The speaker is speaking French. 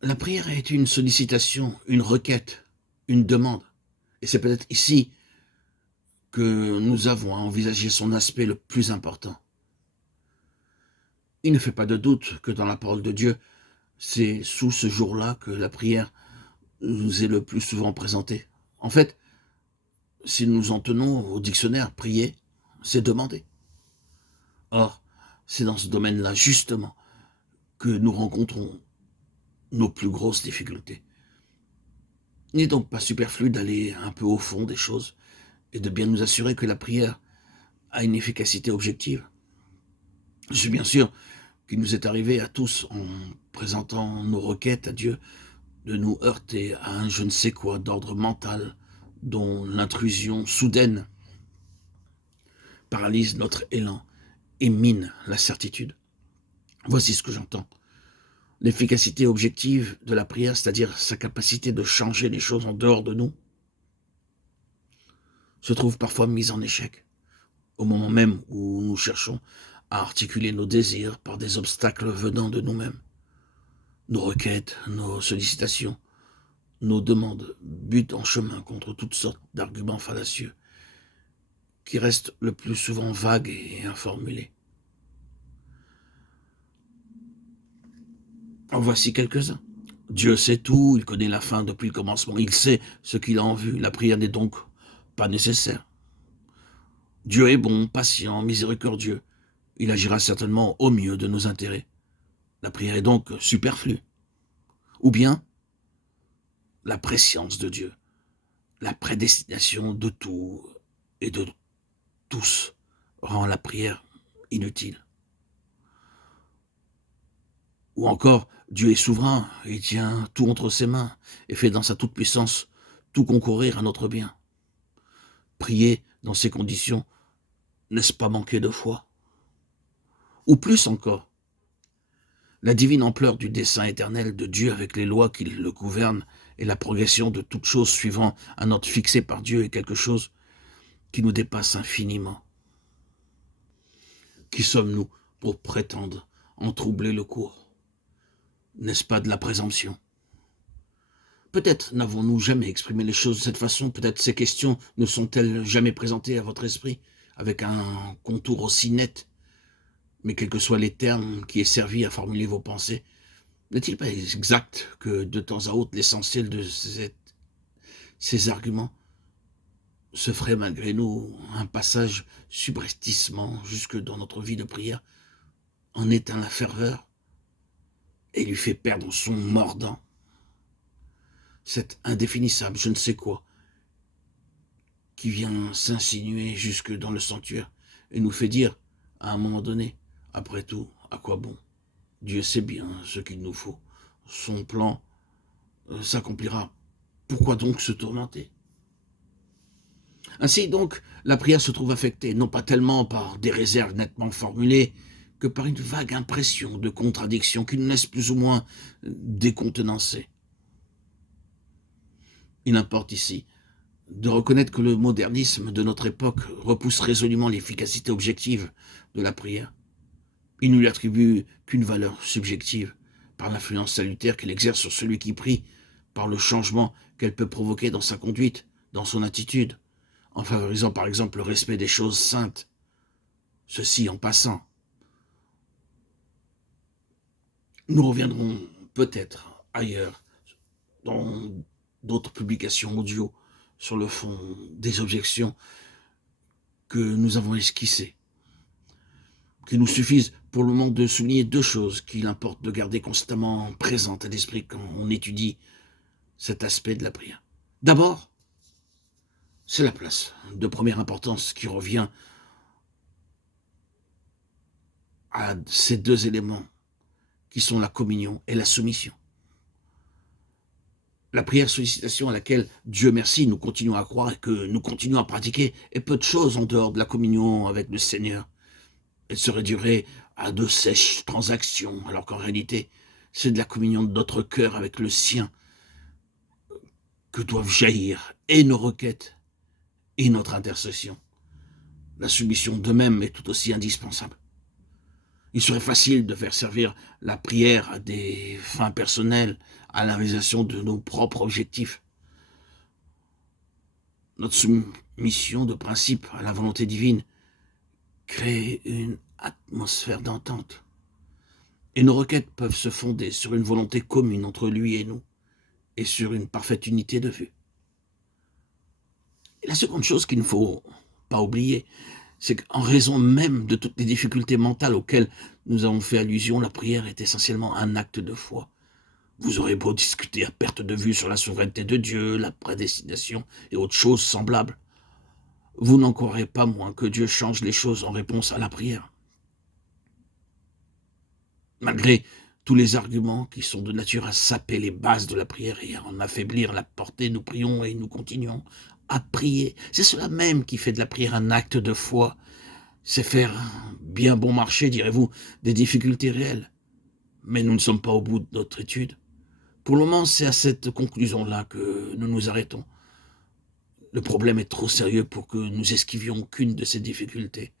La prière est une sollicitation, une requête, une demande. Et c'est peut-être ici que nous avons à envisager son aspect le plus important. Il ne fait pas de doute que dans la parole de Dieu, c'est sous ce jour-là que la prière nous est le plus souvent présentée. En fait, si nous en tenons au dictionnaire, prier, c'est demander. Or, c'est dans ce domaine-là, justement, que nous rencontrons nos plus grosses difficultés. Il n'est donc pas superflu d'aller un peu au fond des choses et de bien nous assurer que la prière a une efficacité objective. Je suis bien sûr qu'il nous est arrivé à tous, en présentant nos requêtes à Dieu, de nous heurter à un je ne sais quoi d'ordre mental, dont l'intrusion soudaine paralyse notre élan et mine la certitude. Voici ce que j'entends. L'efficacité objective de la prière, c'est-à-dire sa capacité de changer les choses en dehors de nous, se trouve parfois mise en échec, au moment même où nous cherchons à articuler nos désirs par des obstacles venant de nous-mêmes. Nos requêtes, nos sollicitations, nos demandes butent en chemin contre toutes sortes d'arguments fallacieux qui restent le plus souvent vagues et informulés. En voici quelques-uns. Dieu sait tout, il connaît la fin depuis le commencement, il sait ce qu'il a en vue, la prière n'est donc pas nécessaire. Dieu est bon, patient, miséricordieux, il agira certainement au mieux de nos intérêts. La prière est donc superflue. Ou bien, la prescience de Dieu, la prédestination de tout et de tous rend la prière inutile. Ou encore, Dieu est souverain, il tient tout entre ses mains et fait dans sa toute-puissance tout concourir à notre bien. Prier dans ces conditions, n'est-ce pas manquer de foi? Ou plus encore, la divine ampleur du dessein éternel de Dieu avec les lois qui le gouvernent et la progression de toute chose suivant un ordre fixé par Dieu est quelque chose qui nous dépasse infiniment. Qui sommes-nous pour prétendre en troubler le cours? N'est-ce pas de la présomption? Peut-être n'avons-nous jamais exprimé les choses de cette façon, peut-être ces questions ne sont-elles jamais présentées à votre esprit avec un contour aussi net, mais quels que soient les termes qui aient servi à formuler vos pensées, n'est-il pas exact que de temps à autre l'essentiel de ces arguments se ferait malgré nous un passage subrepticement jusque dans notre vie de prière, en éteint la ferveur et lui fait perdre son mordant, cet indéfinissable je ne sais quoi, qui vient s'insinuer jusque dans le sanctuaire et nous fait dire, à un moment donné, après tout, à quoi bon? Dieu sait bien ce qu'il nous faut. Son plan s'accomplira. Pourquoi donc se tourmenter? Ainsi donc, la prière se trouve affectée, non pas tellement par des réserves nettement formulées, que par une vague impression de contradiction qui nous laisse plus ou moins décontenancés. Il importe ici de reconnaître que le modernisme de notre époque repousse résolument l'efficacité objective de la prière. Il ne lui attribue qu'une valeur subjective, par l'influence salutaire qu'elle exerce sur celui qui prie, par le changement qu'elle peut provoquer dans sa conduite, dans son attitude, en favorisant par exemple le respect des choses saintes. Ceci en passant. Nous reviendrons peut-être ailleurs, dans d'autres publications audio, sur le fond des objections que nous avons esquissées, qui nous suffisent pour le moment de souligner deux choses qu'il importe de garder constamment présentes à l'esprit quand on étudie cet aspect de la prière. D'abord, c'est la place de première importance qui revient à ces deux éléments qui sont la communion et la soumission. La prière sollicitation à laquelle, Dieu merci, nous continuons à croire et que nous continuons à pratiquer est peu de choses en dehors de la communion avec le Seigneur. Elle se réduirait à de sèches transactions, alors qu'en réalité, c'est de la communion de notre cœur avec le sien que doivent jaillir et nos requêtes et notre intercession. La soumission de même est tout aussi indispensable. Il serait facile de faire servir la prière à des fins personnelles, à la réalisation de nos propres objectifs. Notre soumission de principe à la volonté divine crée une atmosphère d'entente. Et nos requêtes peuvent se fonder sur une volonté commune entre lui et nous, et sur une parfaite unité de vue. Et la seconde chose qu'il ne faut pas oublier, c'est qu'en raison même de toutes les difficultés mentales auxquelles nous avons fait allusion, la prière est essentiellement un acte de foi. Vous aurez beau discuter à perte de vue sur la souveraineté de Dieu, la prédestination et autres choses semblables, vous n'en croirez pas moins que Dieu change les choses en réponse à la prière. Malgré tous les arguments qui sont de nature à saper les bases de la prière et à en affaiblir la portée, nous prions et nous continuons à prier. C'est cela même qui fait de la prière un acte de foi. C'est faire bien bon marché, direz-vous, des difficultés réelles. Mais nous ne sommes pas au bout de notre étude. Pour le moment, c'est à cette conclusion-là que nous nous arrêtons. Le problème est trop sérieux pour que nous esquivions qu'une de ces difficultés.